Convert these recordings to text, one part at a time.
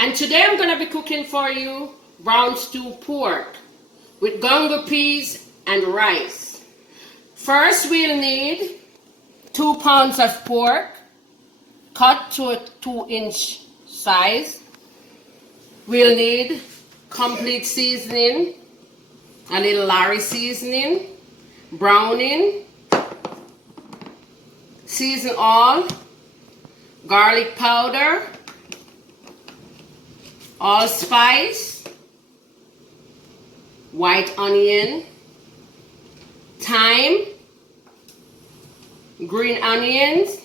And today I'm going to be cooking for you brown stew pork with gungo peas and rice. First we'll need 2 pounds of pork cut to a 2-inch size. We'll need complete seasoning, a little Larry seasoning, browning, season all, garlic powder, allspice, white onion, thyme, green onions,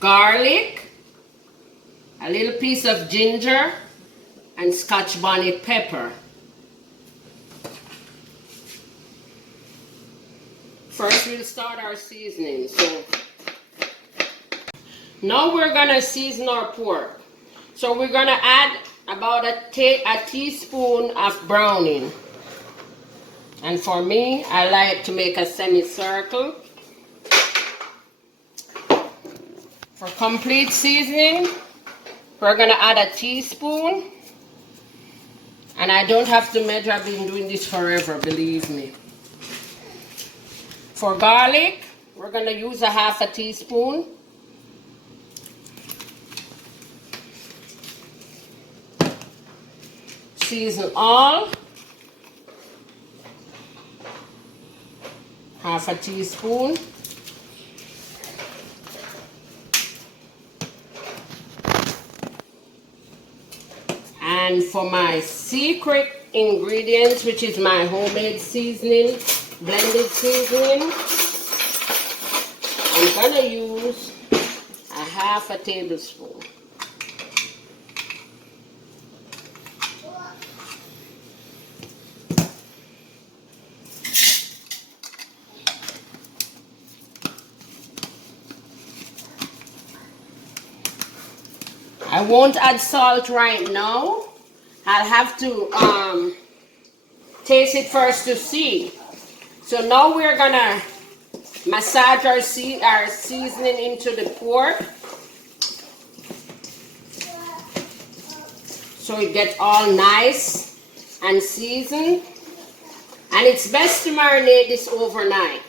garlic, a little piece of ginger, and Scotch bonnet pepper. First we'll start our seasoning. So now we're gonna season our pork. So we're gonna add about a teaspoon of browning. And for me, I like to make a semicircle. For complete seasoning, we're gonna add a teaspoon. And I don't have to measure, I've been doing this forever, believe me. For garlic, we're gonna use a half a teaspoon. Season all, half a teaspoon. And for my secret ingredients, which is my homemade seasoning, blended seasoning, I'm gonna use a half a tablespoon. I won't add salt right now. I'll have to taste it first to see. So now we're gonna massage our seasoning into the pork so it gets all nice and seasoned. And it's best to marinate this overnight.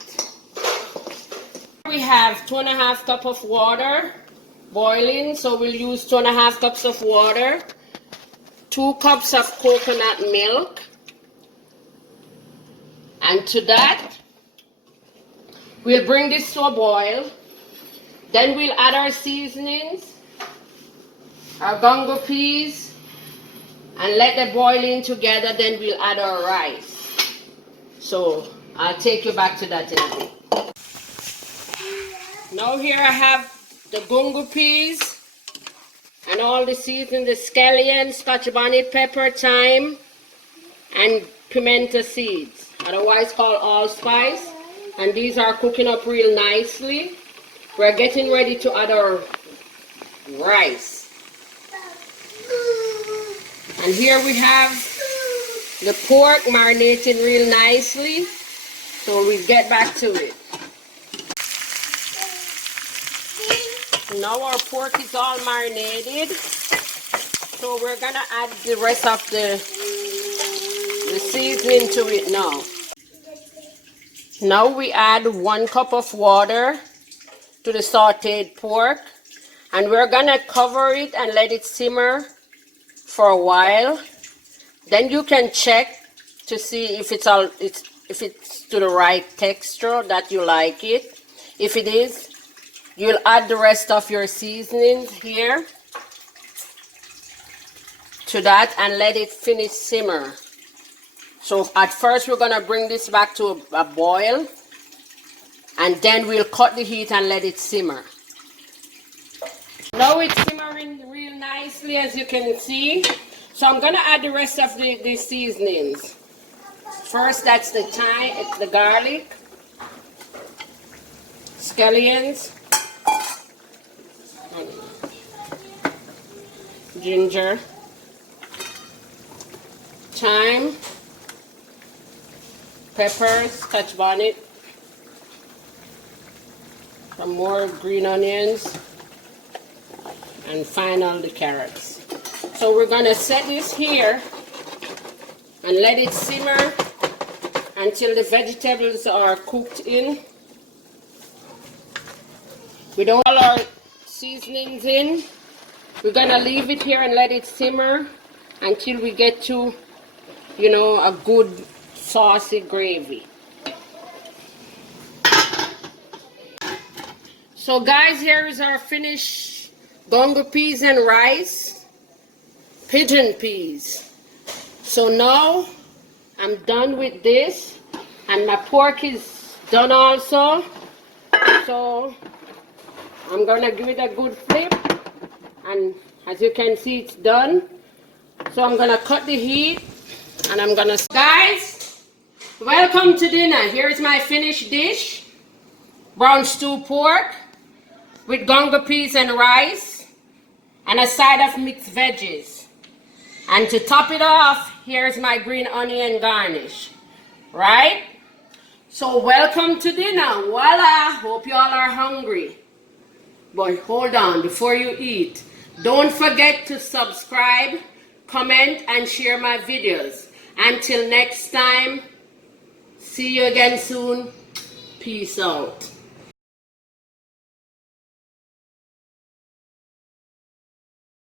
We have 2.5 cups of water boiling, so we'll use 2.5 cups of water, 2 cups of coconut milk, and to that we'll bring this to a boil. Then we'll add our seasonings, our gungo peas, and let them boil in together. Then we'll add our rice. So I'll take you back to that in a bit. Now here I have the gungo peas and all the seasoning, the scallion, Scotch bonnet pepper, thyme, and pimento seeds, otherwise called allspice. And these are cooking up real nicely. We're getting ready to add our rice. And here we have the pork marinating real nicely. So we'll get back to it. Now our pork is all marinated, so we're gonna add the rest of the seasoning to it now. Now we add 1 cup of water to the sauteed pork, and we're gonna cover it and let it simmer for a while. Then you can check to see if it's to the right texture that you like it. If it is, you'll add the rest of your seasonings here to that and let it finish simmer. So at first we're gonna bring this back to a boil, and then we'll cut the heat and let it simmer. Now it's simmering real nicely, as you can see. So I'm gonna add the rest of the seasonings. First, that's the thyme, it's the garlic, scallions, ginger, thyme, peppers, Scotch bonnet, some more green onions, and final the carrots. So we're gonna set this here and let it simmer until the vegetables are cooked in. With all our seasonings in, we're gonna leave it here and let it simmer until we get to, you know, a good saucy gravy. So guys, here is our finished gungo peas and rice, pigeon peas. So now I'm done with this, and my pork is done also. So I'm gonna give it a good flip, and as you can see, it's done. So I'm gonna cut the heat, and I'm gonna... Guys, welcome to dinner. Here's my finished dish. Brown stew pork with gungo peas and rice, and a side of mixed veggies. And to top it off, here's my green onion garnish. Right? So welcome to dinner. Voila! Hope you all are hungry. But hold on, before you eat, don't forget to subscribe, comment, and share my videos. Until next time, see you again soon. Peace out.